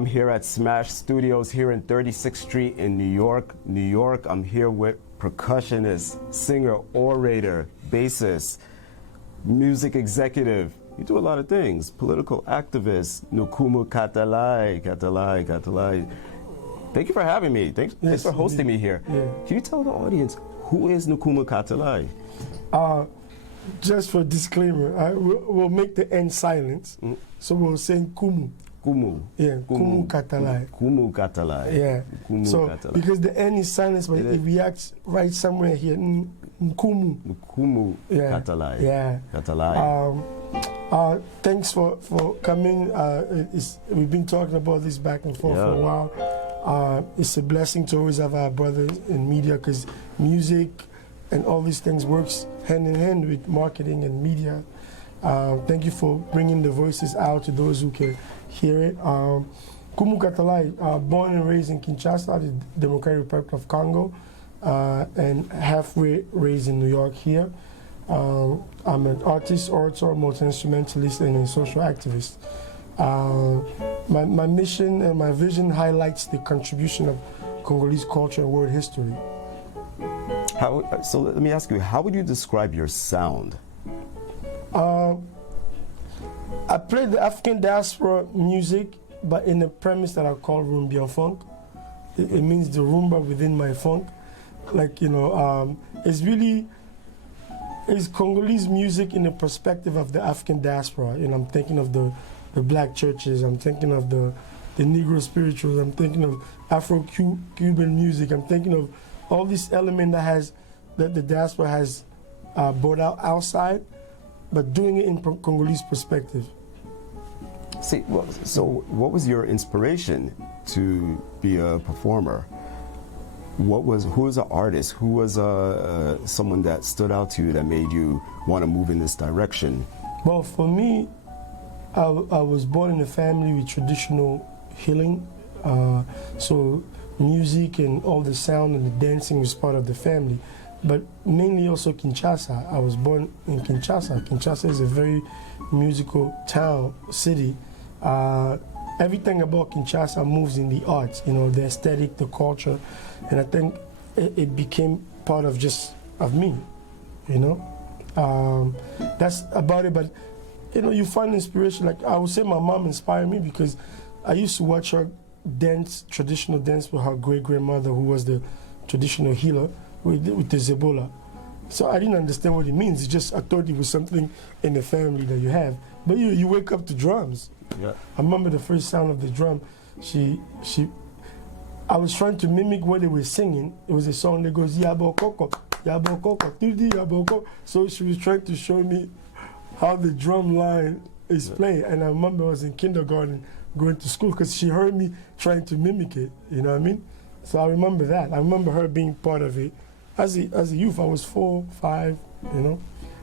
I'm here at Smash Studios here in 36th Street in New York, New York. I'm here with percussionist, singer, orator, bassist, music executive. You do a lot of things. Political activist, Nkumu Katalay, Katalay. Thank you for having me. Thanks for hosting me here. Yeah. Can you tell the audience, who is Nkumu Katalay? Just for disclaimer, we'll make the N silent. So we'll say Nkumu. Kumu. Yeah, Nkumu Katalay. Nkumu Katalay. Yeah. Katalay. Because the N is silent, but it reacts right somewhere here. Nkumu. Nkumu Katalay. Yeah. Katalay. Thanks for coming. We've been talking about this back and forth for a while. It's a blessing to always have our brothers in media, because music and all these things works hand in hand with marketing and media. Thank you for bringing the voices out to those who can hear it. Nkumu Katalay, born and raised in Kinshasa, the Democratic Republic of Congo, and halfway raised in New York here. I'm an artist, orator, multi-instrumentalist, and a social activist. My mission and my vision highlights the contribution of Congolese culture and world history. So let me ask you, how would you describe your sound? I play the African diaspora music, but in a premise that I call Rumbian funk. It means the rumba within my funk. Like, it's Congolese music in the perspective of the African diaspora. I'm thinking of the black churches, I'm thinking of the Negro spirituals, I'm thinking of Afro-Cuban music, I'm thinking of all these elements that the diaspora has brought out outside, but doing it in Congolese perspective. See, so what was your inspiration to be a performer? Who was an artist? Who was someone that stood out to you that made you want to move in this direction? Well, for me, I was born in a family with traditional healing. So music and all the sound and the dancing was part of the family. But mainly also Kinshasa. I was born in Kinshasa. Kinshasa is a very musical town, city. Everything about Kinshasa moves in the arts, the aesthetic, the culture, and I think it became part of me, That's about it, but you find inspiration. Like, I would say my mom inspired me because I used to watch her dance, traditional dance with her great-grandmother, who was the traditional healer with the Zebola. So I didn't understand what it means. I thought it was something in the family that you have. But you wake up to drums. Yeah. I remember the first sound of the drum. I was trying to mimic what they were singing. It was a song that goes Yabo Koko, Yabo Koko, Tudi Yabo Koko. So she was trying to show me how the drum line is played. And I remember I was in kindergarten going to school because she heard me trying to mimic it. You know what I mean? So I remember that. I remember her being part of it. As a youth, I was 4, 5,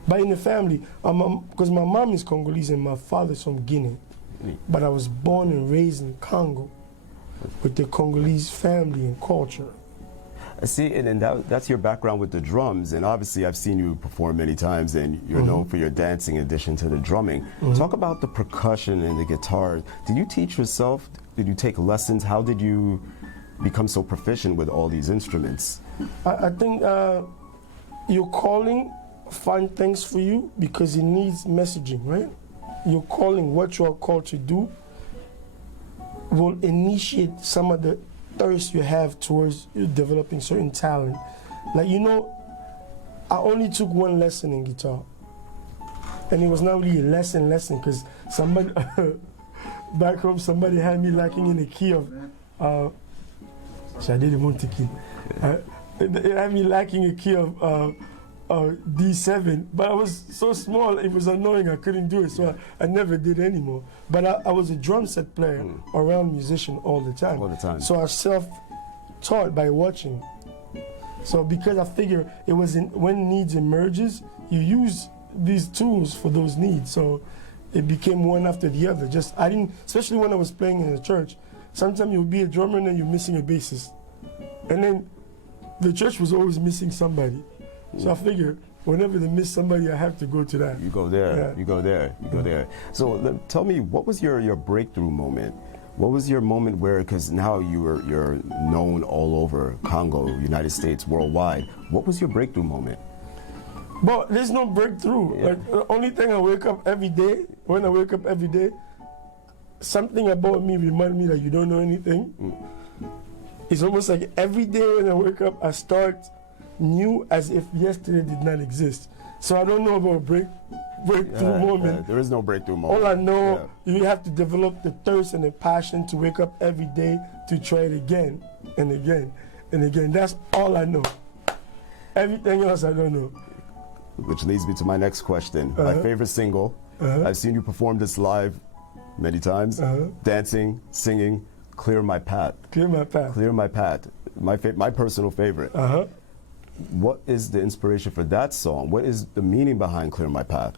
But in the family, because my mom is Congolese and my father's from Guinea. But I was born and raised in Congo with the Congolese family and culture. I see, and that's your background with the drums, and obviously I've seen you perform many times, and you're known for your dancing in addition to the drumming. Talk about the percussion and the guitar. Did you teach yourself? Did you take lessons? How did you become so proficient with all these instruments? I think your calling find things for you because it needs messaging, right? your calling, what you are called to do, will initiate some of the thirst you have towards developing certain talent. Like, you know, I only took one lesson in guitar, and it was not really a lesson because somebody back home, somebody had me lacking in the key of it had me lacking a key of D7, but I was so small, it was annoying, I couldn't do it, so I never did anymore. But I was a drum set player, around musician all the time. All the time. So I self-taught by watching. So because I figure it was when needs emerges, you use these tools for those needs. So it became one after the other. Especially when I was playing in the church, sometimes you'll be a drummer and then you're missing a bassist. And then the church was always missing somebody. So I figured whenever they miss somebody, I have to go to that. You go there, Yeah. you go there, you go there. So tell me, what was your breakthrough moment? What was your moment where, because now you're known all over Congo, United States, worldwide. What was your breakthrough moment? But there's no breakthrough. Yeah. Like, the only thing I wake up every day, when I wake up every day, something about me reminds me that you don't know anything. It's almost like every day when I wake up, I start new as if yesterday did not exist. So I don't know about breakthrough moment. There is no breakthrough moment. All I know, you have to develop the thirst and the passion to wake up every day to try it again and again and again. That's all I know. Everything else I don't know. Which leads me to my next question. My favorite single. I've seen you perform this live many times. Dancing, singing, Clear My Path. Clear My Path. Clear My Path. My personal favorite. What is the inspiration for that song? What is the meaning behind Clear My Path?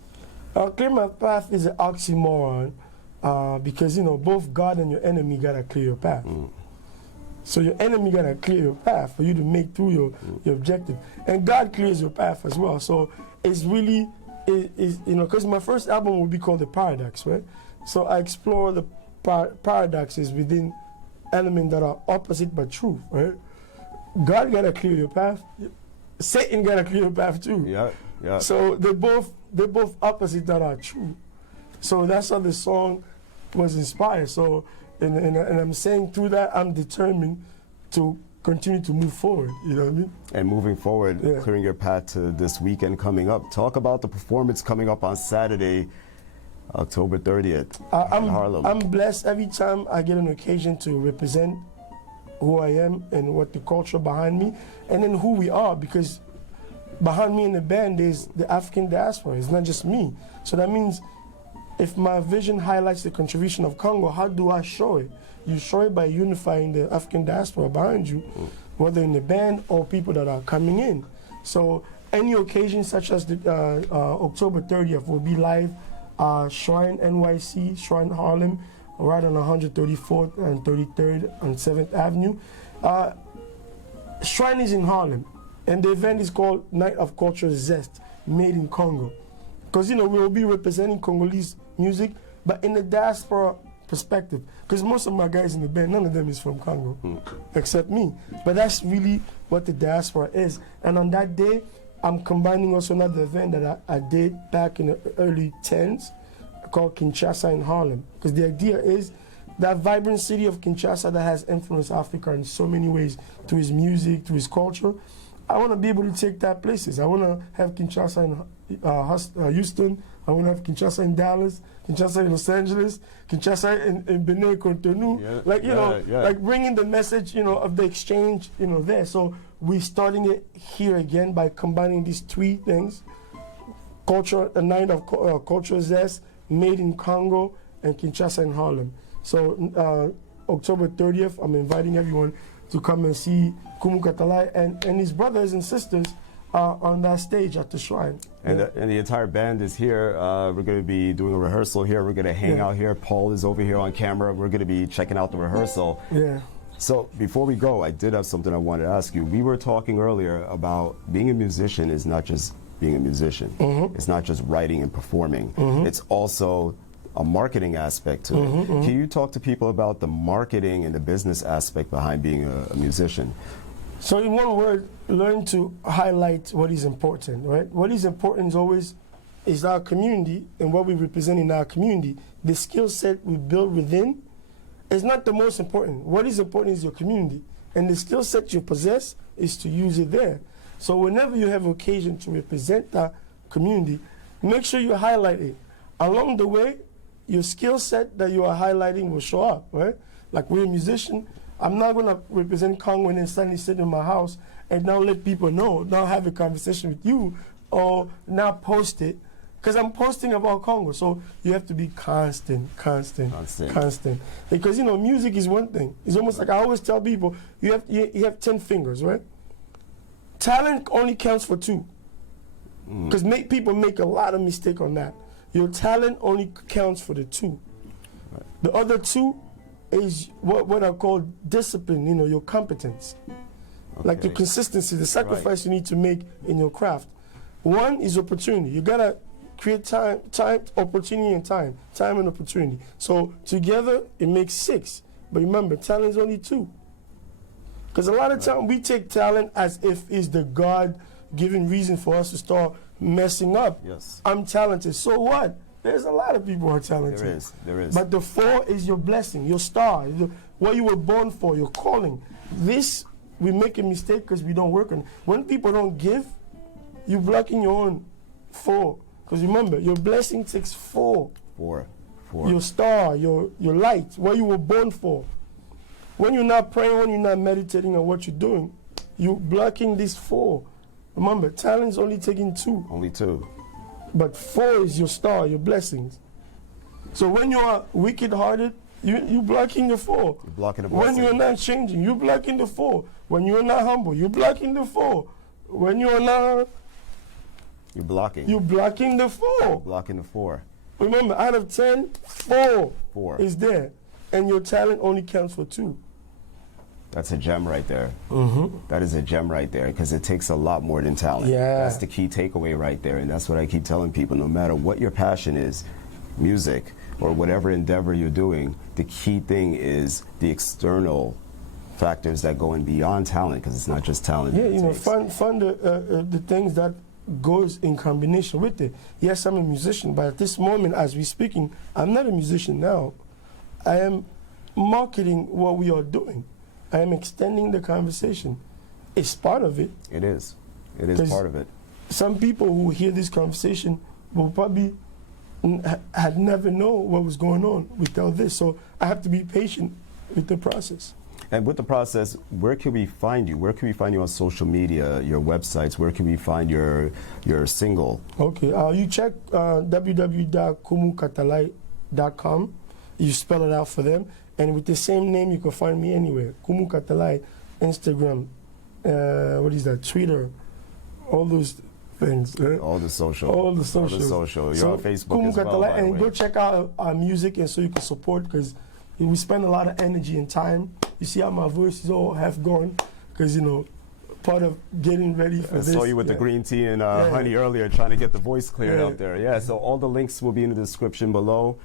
Clear My Path is an oxymoron because, you know, both God and your enemy got to clear your path. So your enemy got to clear your path for you to make through your objective. And God clears your path as well. So it's really, you know, because my first album would be called The Paradox, right? So I explore the paradoxes within elements that are opposite but true, right? God got to clear your path. Satan got to clear your path too. Yeah, yeah. So they're both opposites that are true. So that's how the song was inspired. So, and I'm saying through that, I'm determined to continue to move forward. You know what I mean? And moving forward, clearing your path to this weekend coming up. Talk about the performance coming up on Saturday, October 30th in Harlem. I'm blessed every time I get an occasion to represent who I am and what the culture behind me, and then who we are, because behind me in the band is the African diaspora. It's not just me. So that means if my vision highlights the contribution of Congo, how do I show it? You show it by unifying the African diaspora behind you, whether in the band or people that are coming in. So any occasion such as the October 30th will be live, Shrine NYC, Shrine Harlem, right on 134th and 33rd and 7th Avenue. Shrine is in Harlem, and the event is called Night of Cultural Zest, made in Congo. Because, you know, we will be representing Congolese music, but in the diaspora perspective. Because most of my guys in the band, none of them is from Congo, except me. But that's really what the diaspora is. And on that day, I'm combining also another event that I did back in the early 10s, called Kinshasa in Harlem. Because the idea is that vibrant city of Kinshasa that has influenced Africa in so many ways, through his music, through his culture. I want to be able to take that places. I want to have Kinshasa in Houston. I want to have Kinshasa in Dallas, Kinshasa in Los Angeles, Kinshasa in Benin, Cotonou. Like, you know, like bringing the message, you know, of the exchange, you know, there. So we're starting it here again by combining these three things. Culture, a night of cultural zest, made in Congo, and Kinshasa in Harlem. So October 30th, I'm inviting everyone to come and see Nkumu Katalay and his brothers and sisters on that stage at the Shrine. And the entire band is here. We're going to be doing a rehearsal here. We're going to hang out here. Paul is over here on camera. We're going to be checking out the rehearsal. Yeah. So before we go, I did have something I wanted to ask you. We were talking earlier about being a musician is not just being a musician. It's not just writing and performing. It's also a marketing aspect to it. Can you talk to people about the marketing and the business aspect behind being a musician? So in one word, learn to highlight what is important, right? What is important is always is our community and what we represent in our community. The skill set we build within is not the most important. What is important is your community. And the skill set you possess is to use it there. So whenever you have occasion to represent that community, make sure you highlight it. Along the way, your skill set that you are highlighting will show up, right? Like we're a musician. I'm not going to represent Congo and then suddenly sit in my house and now let people know, now have a conversation with you, or now post it, because I'm posting about Congo. So you have to be constant. Because, you know, music is one thing. It's almost like I always tell people, you have 10 fingers, right? Talent only counts for 2. Because people make a lot of mistake on that. Your talent only counts for the 2. Right. The other 2 is what I call discipline, you know, your competence. Okay. Like the consistency, the sacrifice you need to make in your craft. 1 is opportunity. You gotta create time, opportunity and time and opportunity. So together it makes 6. But remember, talent is only 2. Because a lot of time we take talent as if it's the God-given reason for us to start messing up. Yes. I'm talented. So what? There's a lot of people who are talented. There is. But the 4 is your blessing, your star, what you were born for, your calling. This, we make a mistake because we don't work on it. When people don't give, you're blocking your own 4. Because remember, your blessing takes 4. 4. Your star, your light, what you were born for. When you're not praying, when you're not meditating on what you're doing, you're blocking this 4. Remember, talent's only taking 2. Only 2. But 4 is your star, your blessings. So when you are wicked-hearted, you're blocking the 4. You're blocking the blessing. When you're not changing, you're blocking the 4. When you're not humble, you're blocking the 4. When you're not... You're blocking. You're blocking the 4. You're blocking the 4. Remember, out of 10, 4 is there. And your talent only counts for 2. That's a gem right there. Mm-hmm. That is a gem right there, because it takes a lot more than talent. Yeah. That's the key takeaway right there, and that's what I keep telling people. No matter what your passion is, music or whatever endeavor you're doing, the key thing is the external factors that go in beyond talent, because it's not just talent. Yeah, you know, find the things that goes in combination with it. Yes, I'm a musician, but at this moment, as we're speaking, I'm not a musician now. I am marketing what we are doing. I am extending the conversation. It's part of it. It is. It is part of it. Some people who hear this conversation will probably had never known what was going on with all this. So I have to be patient with the process. And with the process, where can we find you? Where can we find you on social media, your websites? Where can we find your single? Okay, you check www.nkumukatalay.com. You spell it out for them. And with the same name, you can find me anywhere. Nkumu Katalay, Instagram, what is that, Twitter, all those things. All the social. All the social. All the social. You're on Facebook Nkumu as well, Katalay, by the and way. go check out our music and so you can support, because we spend a lot of energy and time. You see how my voice is all half gone, because, you know, part of getting ready for this. I saw you with the green tea and honey earlier, trying to get the voice cleared out there. Yeah, so all the links will be in the description below.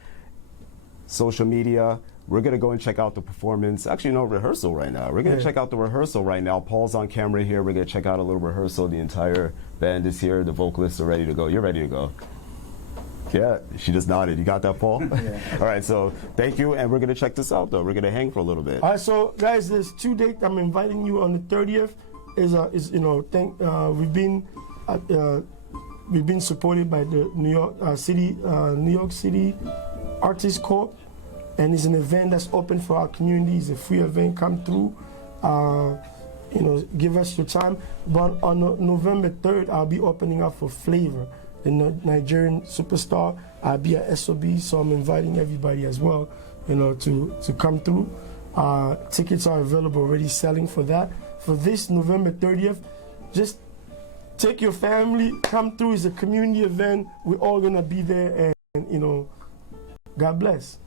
Social media. We're going to go and check out the performance. Actually, no rehearsal right now. We're going to check out the rehearsal right now. Paul's on camera here. We're going to check out a little rehearsal. The entire band is here. The vocalists are ready to go. You're ready to go. Yeah, she just nodded. You got that, Paul? Yeah. All right, so thank you. And we're going to check this out, though. We're going to hang for a little bit. All right, so guys, there's 2 dates. I'm inviting you on the 30th. We've been supported by the New York City Artists Corp. And it's an event that's open for our community. It's a free event. Come through, give us your time. But on November 3rd, I'll be opening up for Flavor, the Nigerian superstar. I'll be at SOB, so I'm inviting everybody as well, to come through. Tickets are available, already selling for that. For this November 30th, just take your family, come through. It's a community event. We're all gonna be there, and God bless.